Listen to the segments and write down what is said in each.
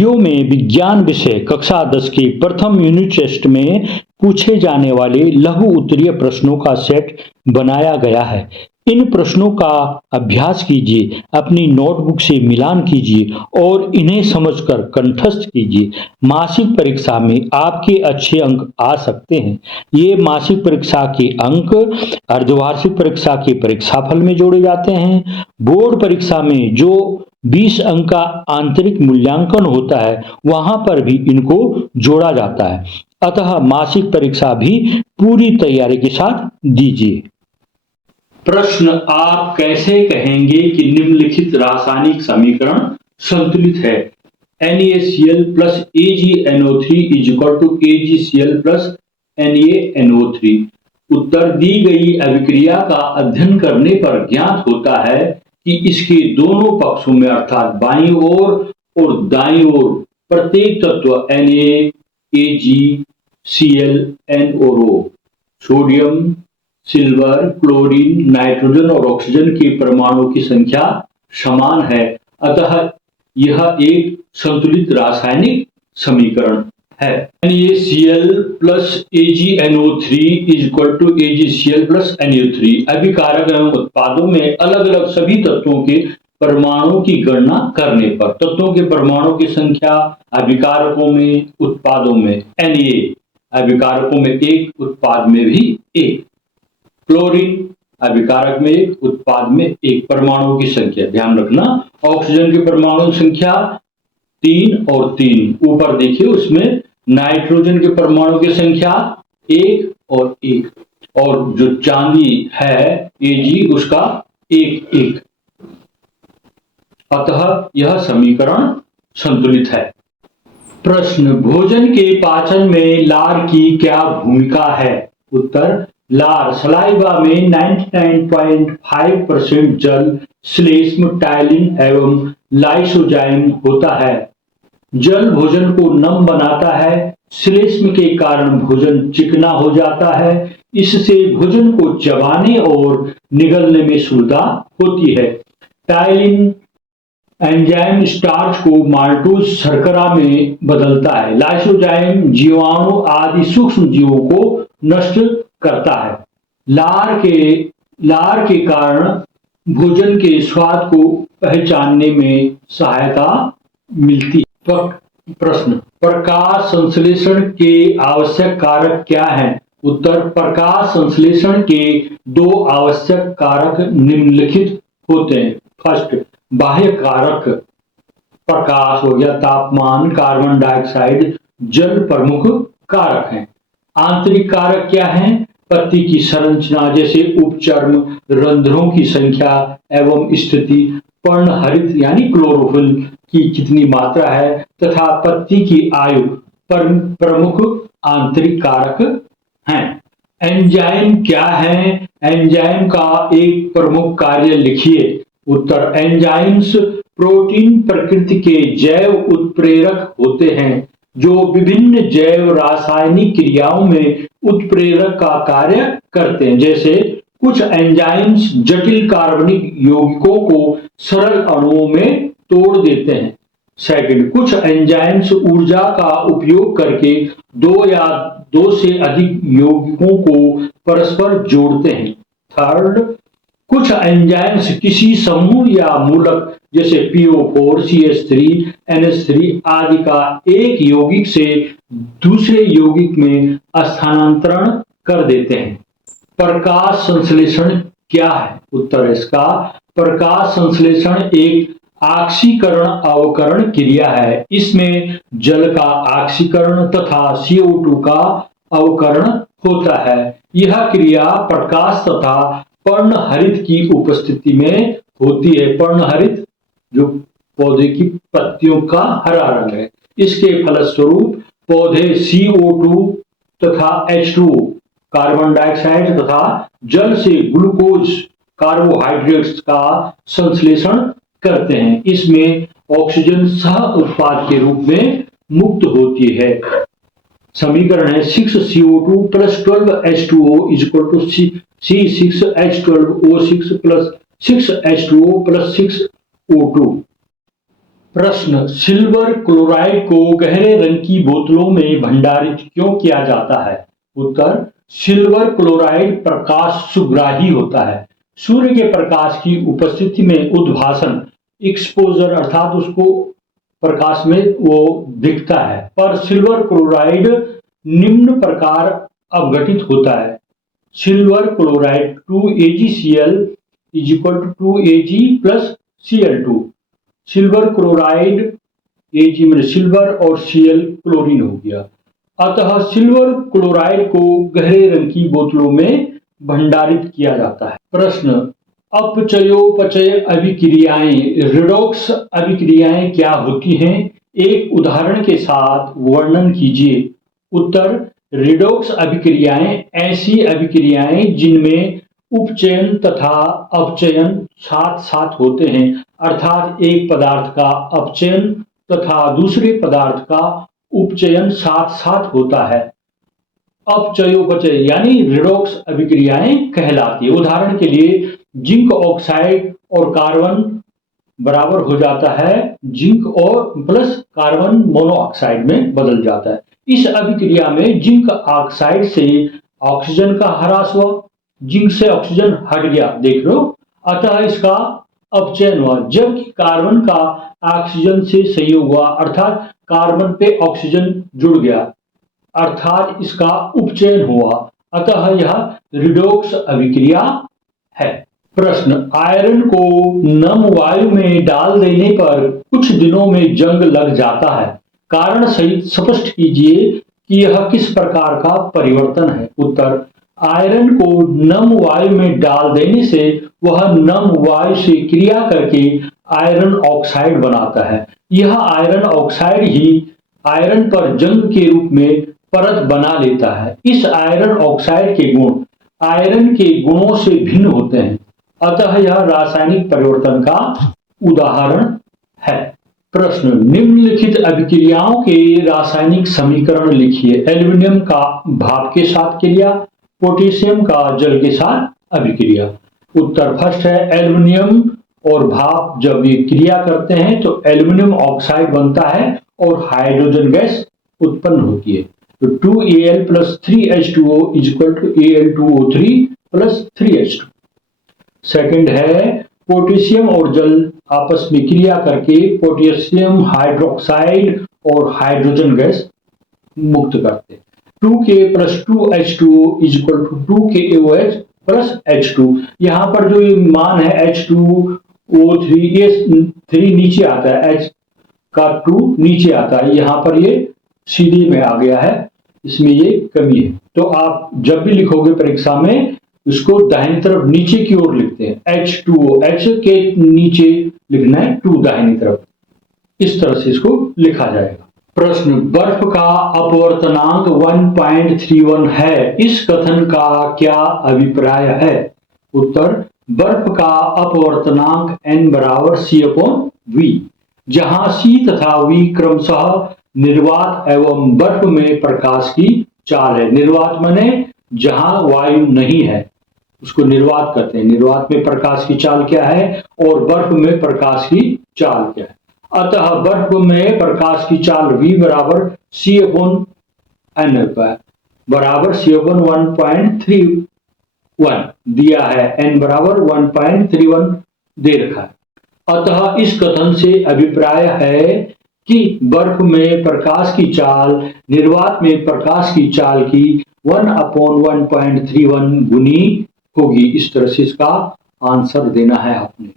Video में विज्ञान विषय कक्षा 10 के प्रथम यूनिट टेस्ट में पूछे जाने वाले लघु उत्तरीय प्रश्नों का सेट बनाया गया है। इन प्रश्नों का अभ्यास कीजिए, अपनी नोटबुक से मिलान कीजिए और इन्हें समझकर कंठस्थ कीजिए। मासिक परीक्षा में आपके अच्छे अंक आ सकते हैं। ये मासिक परीक्षा के अंक अर्धवार्षिक परीक्षा के परीक्षाफल में जोड़े जाते हैं। बोर्ड परीक्षा में जो 20 अंक का आंतरिक मूल्यांकन होता है, वहां पर भी इनको जोड़ा जाता है। अतः मासिक परीक्षा भी पूरी तैयारी के साथ दीजिए। प्रश्न, आप कैसे कहेंगे कि निम्नलिखित रासायनिक समीकरण संतुलित है? NaCl plus AgNO3 is equal to AgCl plus NaNO3। उत्तर, दी गई अभिक्रिया का अध्ययन करने पर ज्ञात होता है कि इसके दोनों पक्षों में अर्थात बाईं ओर और दाईं ओर प्रत्येक तत्व Na, Ag, Cl, N और O sodium, silver, chlorine, nitrogen और ऑक्सीजन के परमाणुओं की संख्या समान है। अतः यह एक संतुलित रासायनिक समीकरण है। NaCl plus AgNO3 is equal to AgCl plus NO3। अभिकारक एवं उत्पादों में अलग अलग सभी तत्वों के परमाणुओं की गणना करने पर तत्वों के परमाणुओं की संख्या अभिकारकों में, उत्पादों में Na, अभिकारकों में 1, उत्पाद में भी 1। क्लोरीन, अभिकारक में 1, उत्पाद में 1 परमाणुओं की संख्या ध्यान रखना। ऑक्सीजन के परमाणु संख्या 3 और 3। ऊपर देखिए उसमें नाइट्रोजन के परमाणु की संख्या 1 और 1 और जो चांदी है Ag उसका 1 1। अतः यह समीकरण संतुलित है। प्रश्न, भोजन के पाचन में लार की क्या भूमिका है? उत्तर, लार सलाइवा में 99.5% जल, श्लेष्म, टाइलिन एवं लाइसोजाइम होता है। जल भोजन को नम बनाता है। श्लेष्म के कारण भोजन चिकना हो जाता है। इससे भोजन को चबाने और निगलने में सुविधा होती है। टाइलिन एंजाइम स्टार्च को माल्टोज शर्करा में बदलता है। लाइसोजाइम जीवाणु आदि सूक्ष्म जीवों को नष्ट करता है। लार के कारण भोजन के स्वाद को पहचानने में सहायता मिलती है। प्रश्न, प्रकाश संश्लेषण के आवश्यक कारक क्या हैं? उत्तर, प्रकाश संश्लेषण के 2 आवश्यक कारक निम्नलिखित होते हैं। फर्स्ट, बाह्य कारक प्रकाश हो गया, तापमान, कार्बन डाइऑक्साइड, जल प्रमुख कारक हैं। आंतरिक कारक क्या हैं? पत्ती की संरचना जैसे उपचर्म, रंध्रों की संख्या एवं स्थिति, पर्णहरित यानी क्लोरोफिल की कितनी मात्रा है तथा पत्ती की आयु प्रमुख आंतरिक कारक हैं। एंजाइम क्या है? एंजाइम का एक प्रमुख कार्य लिखिए। उत्तर, एंजाइम्स प्रोटीन प्रकृति के जैव उत्प्रेरक होते हैं जो विभिन्न जैव रासायनिक क्रियाओं में उत्प्रेरक का कार्य करते हैं। जैसे कुछ एंजाइम्स जटिल कार्बनिक यौगिकों को सरल अणुओं में तोड़ देते हैं। सेकंड, कुछ एंजाइम्स ऊर्जा का उपयोग करके 2 या 2 से अधिक यौगिकों को परस्पर जोड़ते हैं। थर्ड, कुछ एंजाइम्स किसी समूह या मूलक जैसे PO4, CH3, NH3 आदि का एक यौगिक से दूसरे यौगिक में स्थानांतरण कर देते हैं। प्रकाश संश्लेषण क्या है? उत्तर इसका, प्रकाश संश्लेषण एक ऑक्सीकरण अवकरण क्रिया है। इसमें जल का ऑक्सीकरण तथा CO2 का अवकरण होता है। यह क्रिया प्रकाश तथा पर्णहरित की उपस्थिति में होती है। पर्णहरित जो पौधे की पत्तियों का हरा रंग है। इसके फलस्वरूप पौधे CO2 तथा H2O कार्बन डाइऑक्साइड तथा जल से ग्लूकोज कार्बोहाइड्रेट्स का संश्लेषण करते हैं। इसमें ऑक्सीजन सह उत्पाद के रूप में मुक्त होती है। समीकरण है 6CO2 plus 12H2O is equal to C6H12O6 plus 6H2O plus 6O2। प्रश्न, सिल्वर क्लोराइड को गहरे रंग की बोतलों में भंडारित क्यों किया जाता है? उत्तर, सिल्वर क्लोराइड प्रकाश सुग्राही होता है। सूर्य के प्रकाश की उपस्थिति में उद्भासन, एक्सपोजर अर्थात उसको प्रकाश में वो दिखता है, पर सिल्वर क्लोराइड निम्न प्रकार अवघटित होता है। Silver chloride 2AgCl is equal to 2Ag plus Cl2। Silver chloride Ag में सिल्वर और Cl क्लोरीन हो गया। अतः सिल्वर क्लोराइड को गहरे रंग की बोतलों में भंडारित किया जाता है। प्रश्न, अपचयोपचय अभिक्रियाएं रिडॉक्स अभिक्रियाएं क्या होती हैं? एक उदाहरण के साथ वर्णन कीजिए। उत्तर, रिडॉक्स अभिक्रियाएं ऐसी अभिक्रियाएं जिनमें उपचयन तथा अपचयन साथ साथ होते हैं, अर्थात एक पदार्थ का अपचयन तथा दूसरे पदार्थ का उपचयन साथ साथ होता है। अपचयोपचय यानी रिडॉक्स अभिक्रियाएं कहलाती है। उदाहरण के लिए जिंक ऑक्साइड और कार्बन बराबर हो जाता है जिंक और प्लस कार्बन मोनोऑक्साइड में बदल जाता है। इस अभिक्रिया में जिंक ऑक्साइड से ऑक्सीजन का ह्रास हुआ, जिंक से ऑक्सीजन हट गया, देख लो, अतः इसका अपचयन हुआ। जबकि कार्बन का ऑक्सीजन से संयोग हुआ, अर्थात कार्बन पे ऑक्सीजन जुड़ गया, अर्थात इसका उपचयन हुआ, अतः यह रिडॉक्स अभिक्रिया है। प्रश्न, आयरन को नम वायु में डाल देने पर कुछ दिनों में जंग लग जाता है, कारण सहित स्पष्ट कीजिए कि यह किस प्रकार का परिवर्तन है? उत्तर, आयरन को नम वायु में डाल देने से वह नम वायु से क्रिया करके आयरन ऑक्साइड बनाता है। यह आयरन ऑक्साइड ही आयरन पर जंग के रूप में परत बना लेता है। इस आयरन ऑक्साइड के गुण आयरन के गुणों से भिन्न होते हैं, अतः यह रासायनिक परिवर्तन का उदाहरण है। प्रश्न, निम्नलिखित अभिक्रियाओं के रासायनिक समीकरण लिखिए। एल्युमिनियम का भाप के साथ क्रिया, पोटेशियम का जल के साथ अभिक्रिया। उत्तर फर्स्ट है, एल्युमिनियम और भाप जब ये क्रिया करते हैं तो एल्युमिनियम ऑक्साइड बनता है और हाइड्रोजन गैस उत्पन्न होती है। तो 2Al plus 3H2O is equal to Al2O3 plus 3H2। Second है, पोटेशियम और जल आपस में क्रिया करके पोटेशियम हाइड्रोक्साइड और हाइड्रोजन गैस मुक्त करते हैं। 2K plus 2H2O is equal to 2KOH plus H2। यहाँ पर जो ये मान है H2O3, ये 3 नीचे आता है, H का 2 नीचे आता है, यहाँ पर ये सीधे में आ गया है, इसमें ये कमी है। तो आप जब भी लिखोगे परीक्षा में इसको दाहिनी तरफ नीचे की ओर लिखते हैं, H2O, H के नीचे लिखना है 2 दाहिनी तरफ, इस तरह से इसको लिखा जाएगा। प्रश्न, बर्फ का अपवर्तनांक 1.31 है, इस कथन का क्या अभिप्राय है? उत्तर, बर्फ का अपवर्तनांक n बराबर C/V, जहां C तथा V क्रमशः निर्वात एवं बर्फ में प्रकाश की चाल है। निर्वात माने जहां वायु नहीं है उसको निर्वात कहते हैं। निर्वात में प्रकाश की चाल क्या है और बर्फ में प्रकाश की चाल क्या है? अतः बर्फ में प्रकाश की चाल V बराबर C/N बराबर C/1.31 दिया है, n बराबर 1.31 दे रखा है। अतः इस कथन से अभिप्राय है कि बर्फ में प्रकाश की चाल निर्वात में प्रकाश की चाल की 1/1.31 गुनी होगी। इस तरह से इसका आंसर देना है आपने।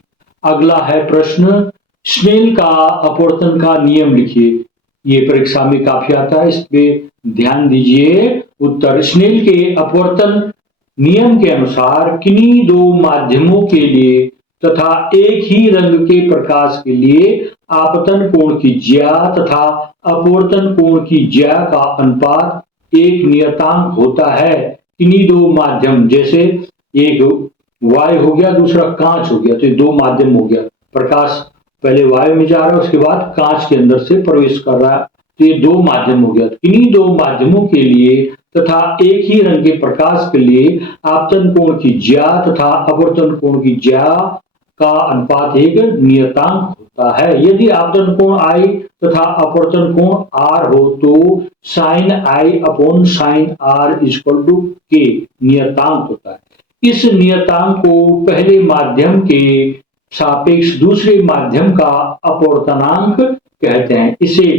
अगला है प्रश्न, स्नेल का अपवर्तन का नियम लिखिए। ये परीक्षा में काफी आता है, इस पे ध्यान दीजिए। उत्तर, स्नेल के अपवर्तन नियम के अनुसार किन्हीं दो माध्यमों के लिए तथा एक ही रंग के प्रकाश के लिए आपतन कोण की ज्या तथा अपवर्तन कोण की ज्या का अनुपात एक नियतांक होता है। किन्हीं दो माध्यम, जैसे एक वायु हो गया, दूसरा कांच हो गया, तो ये 2 माध्यम हो गया। प्रकाश पहले वायु में जा रहा है, उसके बाद कांच के अंदर से प्रवेश कर रहा है, तो ये 2 माध्यम हो गया। किन्हीं 2 माध्यमों के लिए तथा एक ही रंग के प्रकाश के लिए आपतन कोण की ज्या तथा अपवर्तन कोण की ज्या का अनुपात एक नियतांक होता है। यदि आपतन कोण I तथा अपवर्तन कोण R हो तो sin I upon sin R equal to K नियतांक होता है। इस नियतांक को पहले माध्यम के सापेक्ष दूसरे माध्यम का अपवर्तनांक कहते हैं। इसे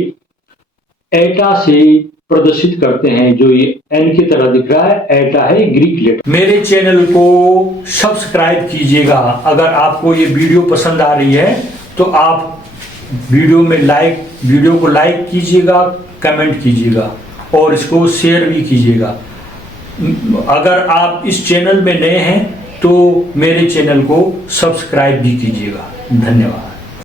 एटा से प्रदर्शित करते हैं, जो ये एन की तरह दिख रहा है, एटा है ग्रीक लेटर। मेरे चैनल को सब्सक्राइब कीजिएगा। अगर आपको ये वीडियो पसंद आ रही है तो आप वीडियो को लाइक कीजिएगा, कमेंट कीजिएगा और इसको शेयर भी कीजिएगा। अगर आप इस चैनल में नए हैं तो मेरे चैनल को सब्सक्राइब भी कीजिएगा। धन्यवाद।